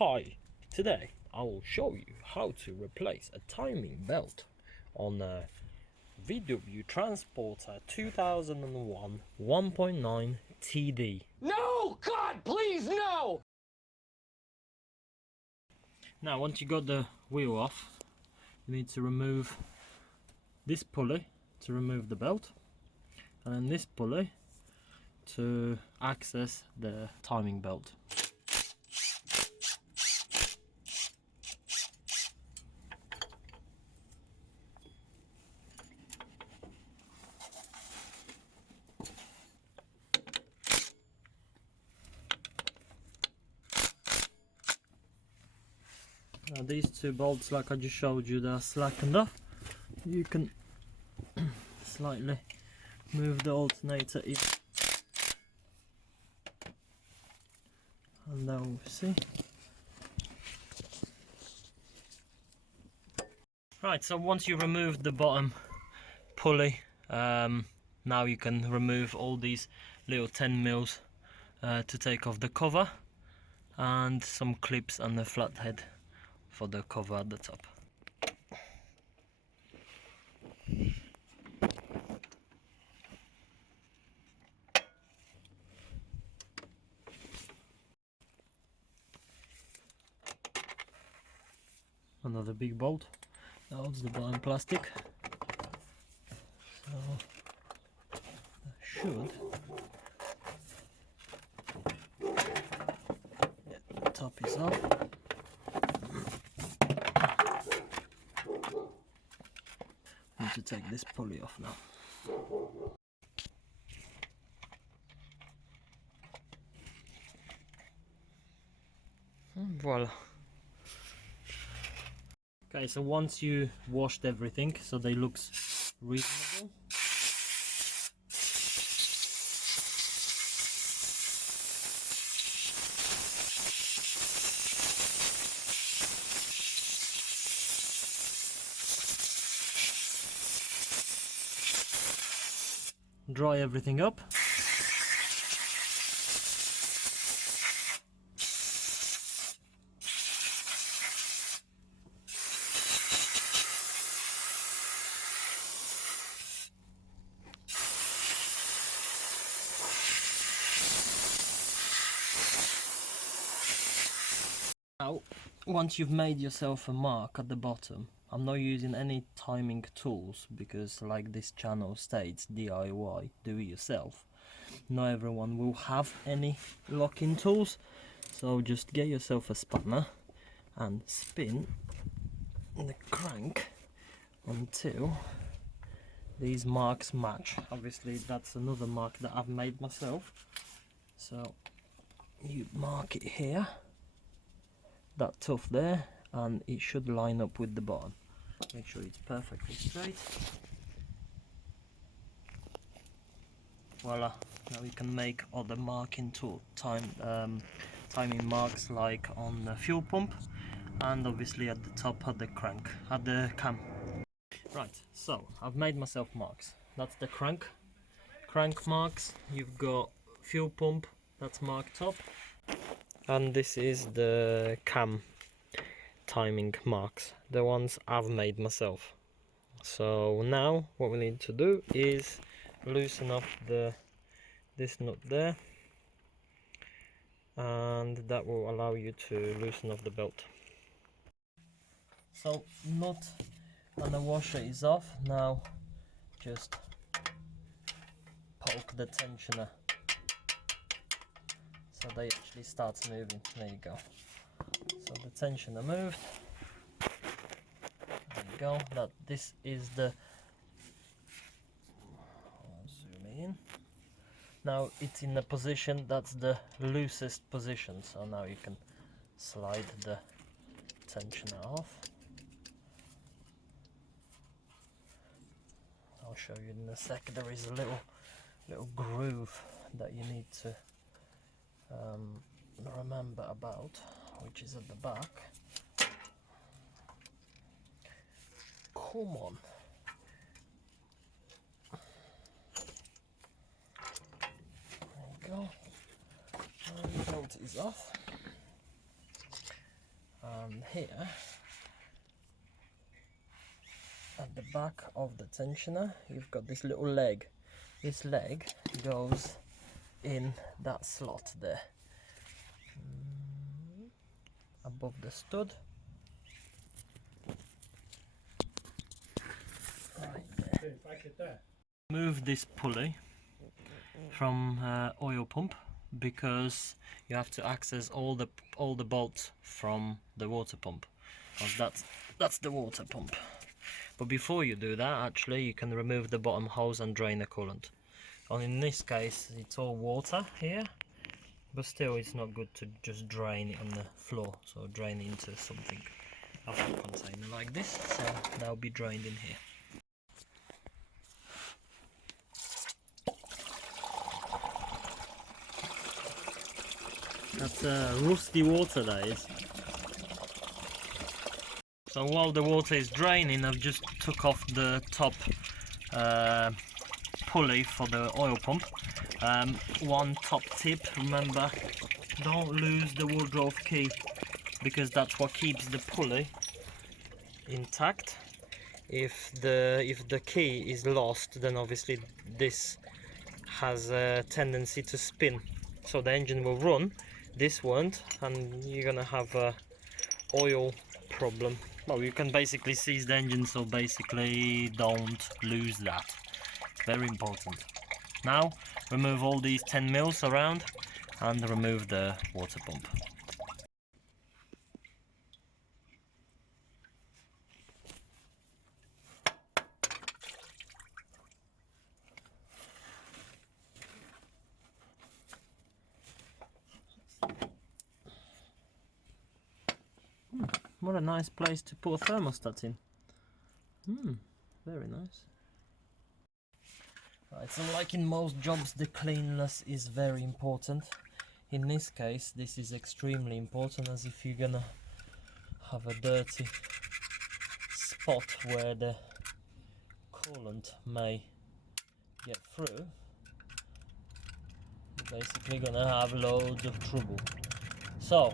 Hi, today I will show you how to replace a timing belt on a VW Transporter 2001 1.9 TD. No! God, please, no! Now once you got the wheel off, you need to remove this pulley to remove the belt, and then this pulley to access the timing belt. Now these two bolts, like I just showed you, they're slackened off. You can slightly move the alternator in, and now we see. Right, so once you remove the bottom pulley, now you can remove all these little 10 mils to take off the cover, and some clips and the flathead for the cover at the top. Another big bolt that holds the bottom plastic, so that should, yeah, the top is off. Need to take this pulley off now. And voila. Okay, so once you washed everything so they looks reasonable, dry everything up. Now, once you've made yourself a mark at the bottom, I'm not using any timing tools because, like this channel states, DIY, do it yourself. Not everyone will have any locking tools, so just get yourself a spanner and spin the crank until these marks match. Obviously that's another mark that I've made myself, so you mark it here, that tuft there, and it should line up with the bottom. Make sure it's perfectly straight. Voila, now we can make other marking tool timing marks, like on the fuel pump, and obviously at the top at the crank, at the cam. Right, so I've made myself marks. That's the crank marks. You've got fuel pump, that's marked up, and this is the cam timing marks, the ones I've made myself. So now what we need to do is loosen up this nut there, and that will allow you to loosen up the belt. So nut and the washer is off. Now just poke the tensioner so they actually starts moving. There you go. So the tensioner moved. There you go. That this is the, I'll zoom in. Now it's in the position that's the loosest position. So now you can slide the tensioner off. I'll show you in a sec. There is a little groove that you need to remember about, which is at the back. Come on. There you go. And the belt is off. And here at the back of the tensioner you've got this little leg. This leg goes in that slot there, above the stud, right there. Move this pulley from oil pump because you have to access all the bolts from the water pump, because that's the water pump. But before you do that, actually you can remove the bottom hose and drain the coolant. And in this case it's all water here, but still it's not good to just drain it on the floor, so drain into something, a container like this, so that'll be drained in here. That's rusty water, that is. So while the water is draining, I've just took off the top pulley for the oil pump. One top tip, remember, don't lose the wardrobe key, because that's what keeps the pulley intact. If the key is lost, then obviously this has a tendency to spin, so the engine will run, this won't, and you're gonna have a oil problem. Well, you can basically seize the engine, so basically don't lose that. Very important. Now remove all these 10 mils around and remove the water pump. What a nice place to put a thermostat in. Very nice. Right, so like in most jobs, the cleanliness is very important. In this case, this is extremely important, as if you're gonna have a dirty spot where the coolant may get through, you're basically gonna have loads of trouble. So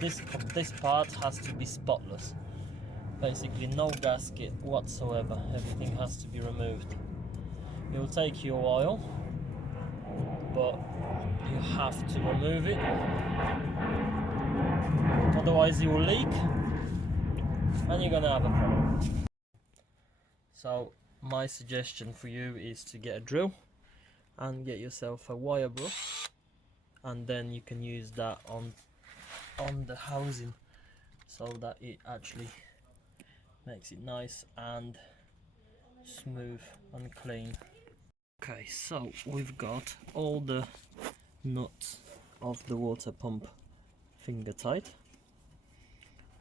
this part has to be spotless. Basically no gasket whatsoever, everything has to be removed. It will take you a while, but you have to remove it, otherwise it will leak and you're gonna have a problem. So my suggestion for you is to get a drill and get yourself a wire brush, and then you can use that on the housing so that it actually makes it nice and smooth and clean. Okay, so we've got all the nuts of the water pump finger tight.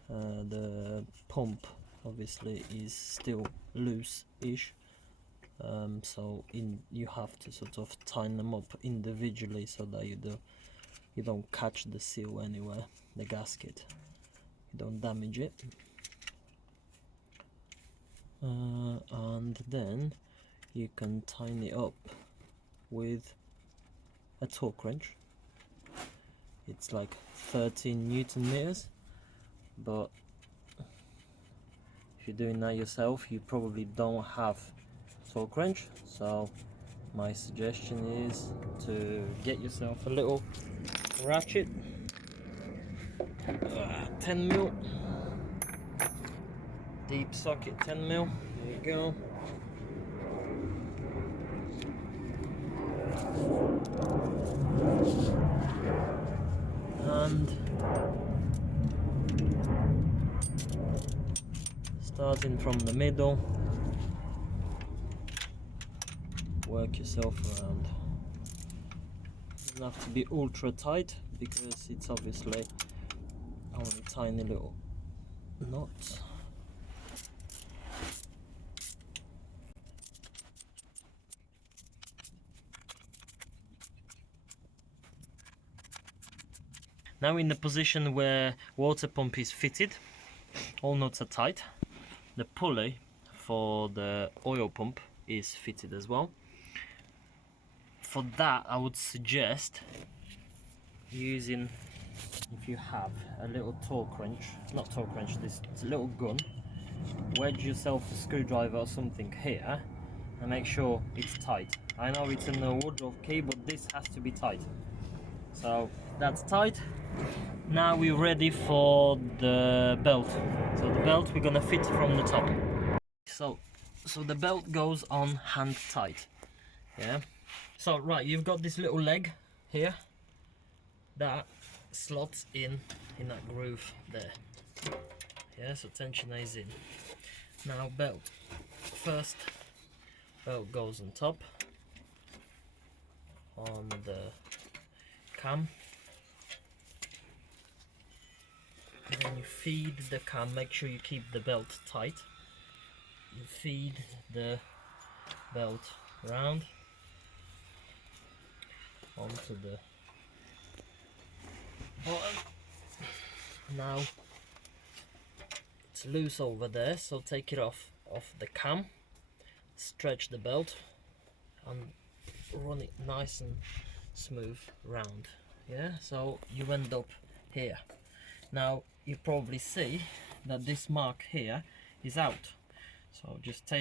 The pump obviously is still loose-ish, so you have to sort of tighten them up individually so that you don't catch the seal anywhere, the gasket, you don't damage it. And then you can tighten it up with a torque wrench. It's like 13 Newton meters, but if you're doing that yourself, you probably don't have torque wrench, so my suggestion is to get yourself a little ratchet, 10 mil, deep socket 10 mil, there you go. And starting from the middle, work yourself around. It doesn't have to be ultra tight because it's obviously only a tiny little knot. Now in the position where water pump is fitted, all nuts are tight. The pulley for the oil pump is fitted as well. For that, I would suggest using if you have a little torque wrench, not torque wrench, this little gun, wedge yourself a screwdriver or something here and make sure it's tight. I know it's in the woodrow key, but this has to be tight. So that's tight. Now we're ready for the belt. So the belt we're gonna fit from the top. So the belt goes on hand tight. Yeah. So right, you've got this little leg here that slots in that groove there. Yeah, so tensioner is in. Now belt. First belt goes on top on the cam. And then you feed the cam, make sure you keep the belt tight. You feed the belt round onto the bottom. Now it's loose over there, so take it off the cam, stretch the belt and run it nice and smooth round. Yeah, so you end up here. Now you probably see that this mark here is out, so just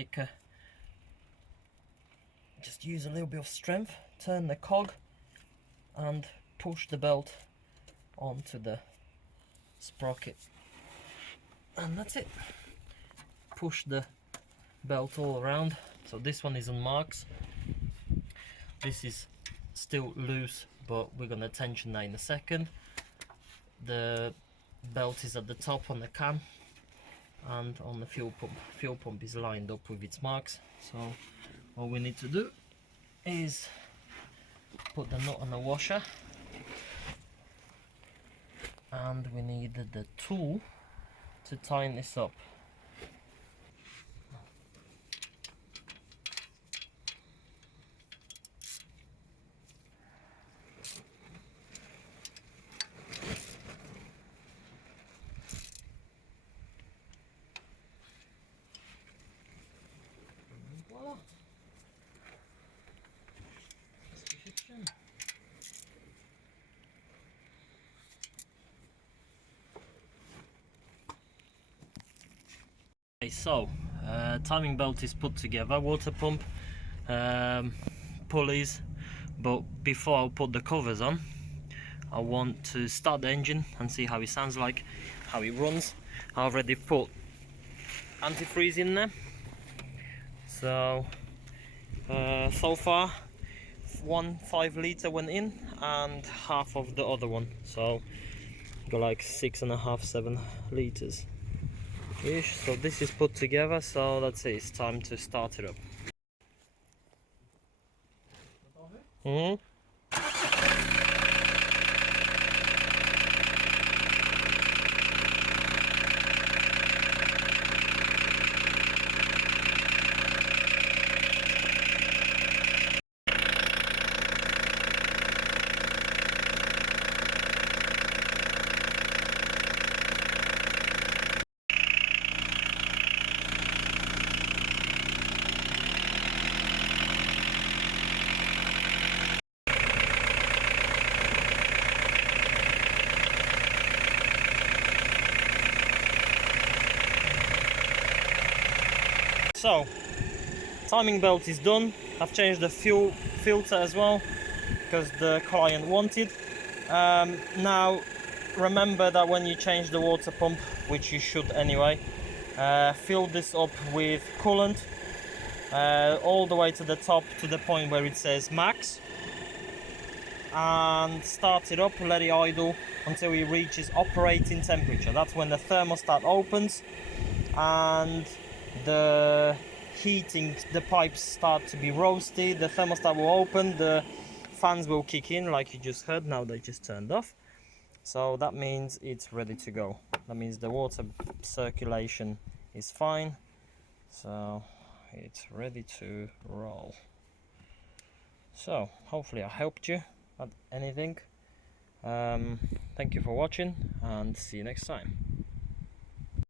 just use a little bit of strength, turn the cog and push the belt onto the sprocket, and that's it. Push the belt all around. So this one is on marks, this is still loose, but we're gonna tension that in a second. The belt is at the top on the cam and on the fuel pump. Fuel pump is lined up with its marks, so all we need to do is put the nut on the washer, and we need the tool to tighten this up. Voila. Okay, so timing belt is put together, water pump, pulleys, but before I put the covers on, I want to start the engine and see how it sounds like, how it runs. I already put antifreeze in there, so so far 1 5 litre went in and half of the other one, so got like 6.5 7 litres ish. So this is put together, so that's it, it's time to start it up. So timing belt is done. I've changed the fuel filter as well because the client wanted. Now remember that when you change the water pump, which you should anyway, fill this up with coolant all the way to the top, to the point where it says max, and start it up, let it idle until it reaches operating temperature. That's when the thermostat opens and the pipes start to be roasted, the thermostat will open, the fans will kick in like you just heard. Now they just turned off, so that means it's ready to go. That means the water circulation is fine, so it's ready to roll. So hopefully I helped you at anything. Thank you for watching and see you next time.